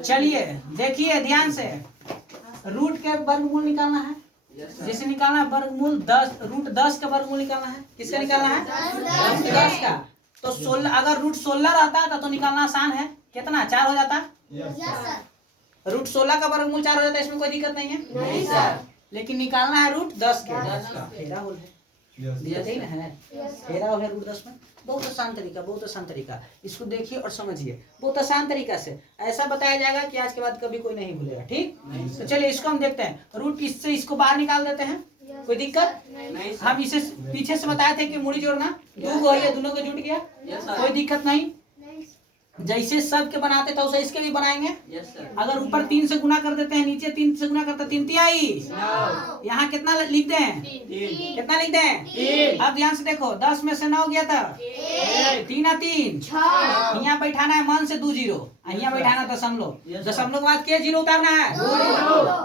चलिए देखिए ध्यान से, रूट के वर्गमूल निकालना है। जैसे निकालना है वर्गमूल 10, रूट 10 का वर्गमूल निकालना है। किसका निकालना है? रूट 10 का। तो 16, अगर रूट 16 रहता तो निकालना आसान है। कितना? 4 हो जाता। रूट 16 का वर्गमूल 4 हो जाता है, इसमें कोई दिक्कत नहीं है। नहीं सर। लेकिन निकालना है रूट 10 के। फेरा बोल है दिया ही ना है, फेरा है रूट 10 में। बहुत आसान तरीका, बहुत आसान तरीका। इसको देखिए और समझिए, बहुत आसान तरीका से ऐसा बताया जाएगा कि आज के बाद कभी कोई नहीं भूलेगा। ठीक, तो चलिए इसको हम देखते हैं। रूट इससे इसको बाहर निकाल देते हैं, कोई दिक्कत नहीं। हम इसे पीछे से बताए थे कि मुड़ी जोड़ना, दो को है, दोनों को जुट गया, कोई दिक्कत नहीं। जैसे सब के बनाते थे वैसे इसके भी बनाएंगे। अगर ऊपर 3 से गुना कर देते हैं, नीचे 3 से गुना करते 3 तिहाई। यहाँ कितना लिख दें? कितना लिख दें? अब ध्यान से देखो, 10 में से 9 गया था, 3 और 3 यहाँ बैठाना है मन से 2 जीरो, यहाँ बैठाना दशमलव। दशमलव के बाद के जीरो उतारना है।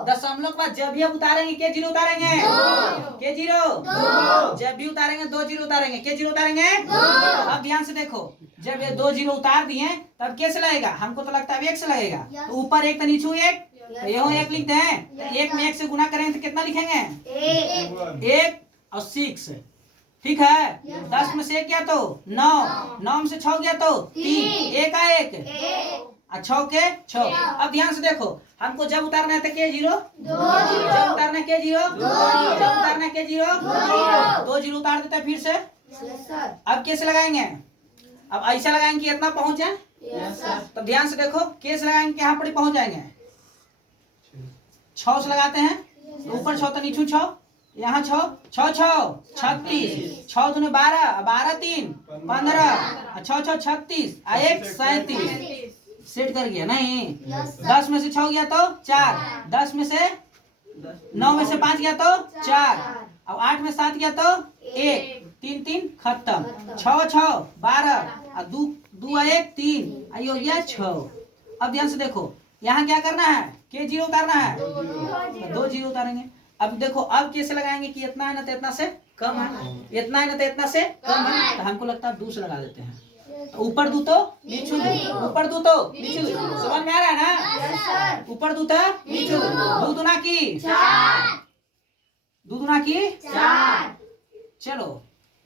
दशमलव के बाद जब भी अब उतारेंगे के जीरो उतारेंगे, के जीरो जब भी उतारेंगे 2 जीरो उतारेंगे, के जीरो उतारेंगे। अब ध्यान से देखो, जब ये 2 जीरो उतार दिए तब कैसे लगेगा? हमको तो लगता है 1 से लगेगा। तो ऊपर 1 तो नीचे 1, तो यहाँ 1 लिखते हैं। तो 1 में 1 से गुना करेंगे तो कितना लिखेंगे? 1 और 6। ठीक है। 10 में से 1 गया तो 9, 9 में से 6 गया तो 3, 1 आ 1 और 6 के 6। अब ध्यान से देखो, हमको जब उतारना है तो के जीरो, जब उतारना है के जीरो, जब उतारना है के जीरो, 2 जीरो उतार देते हैं फिर से। अब कैसे लगाएंगे? अब ऐसा लगाएंगे कि इतना पहुंच जाए। तो ध्यान से देखो, कैसे लगाएंगे कि यहाँ पर पहुंच जाएंगे। 6 से लगाते हैं, ऊपर 6 तो नीचे 6, यहाँ 6, 6 6 36, 6 दूने 12, 12 3 15, 6 6 36, 1 37। सेट कर गया नहीं? 10 में से 6 गया तो 4, 10 में से 9 में से 5 गया तो 4, अब 8 में 7 गया तो 1, 3 3 खत्म। 6 6 12 और 2 1 3, आइयो गया 6। अब ध्यान से देखो, यहाँ क्या करना है? के जीरो उतारना है, 2 जीरो उतारेंगे। अब देखो, अब कैसे लगाएंगे कि इतना है ना तो इतना से कम है, इतना है ना तो इतना से कम है। तो हमको लगता है 2 से लगा देते हैं। ऊपर 2 तो नीचे 2, ऊपर 2 तो नीचे 2। समझ में आ रहा है ना? ऊपर 2 था नीचे 2, 2 दूना की 4, 2 दूना की 4, चलो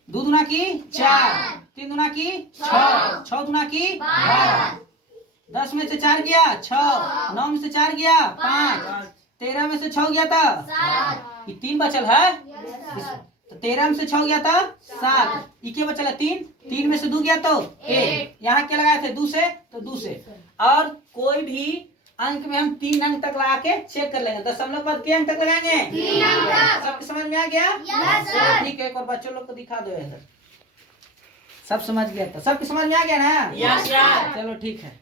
2 दूना की 4, 3 दूना की 6, 6 दूना की 12, 10 में से 4 गया 6, 9 में से 4 गया 5, 13 में से 6 गया था 7, 3 बचल है। तो 13 में से 6 गया था 7, इके बचल है 3, 3 में से 2 गया तो 1। यहाँ क्या लगाए थे? 2 से, तो 2 से। और कोई भी अंक में हम 3 अंक तक लगा के चेक कर लेंगे। दशमलव पर के अंक तक लगाएंगे? 3 अंक। सबके समझ में आ गया? ठीक है, एक और बच्चों लोग को दिखा दो इधर। सब समझ गया था? सबके समझ में आ गया ना? चलो ठीक है।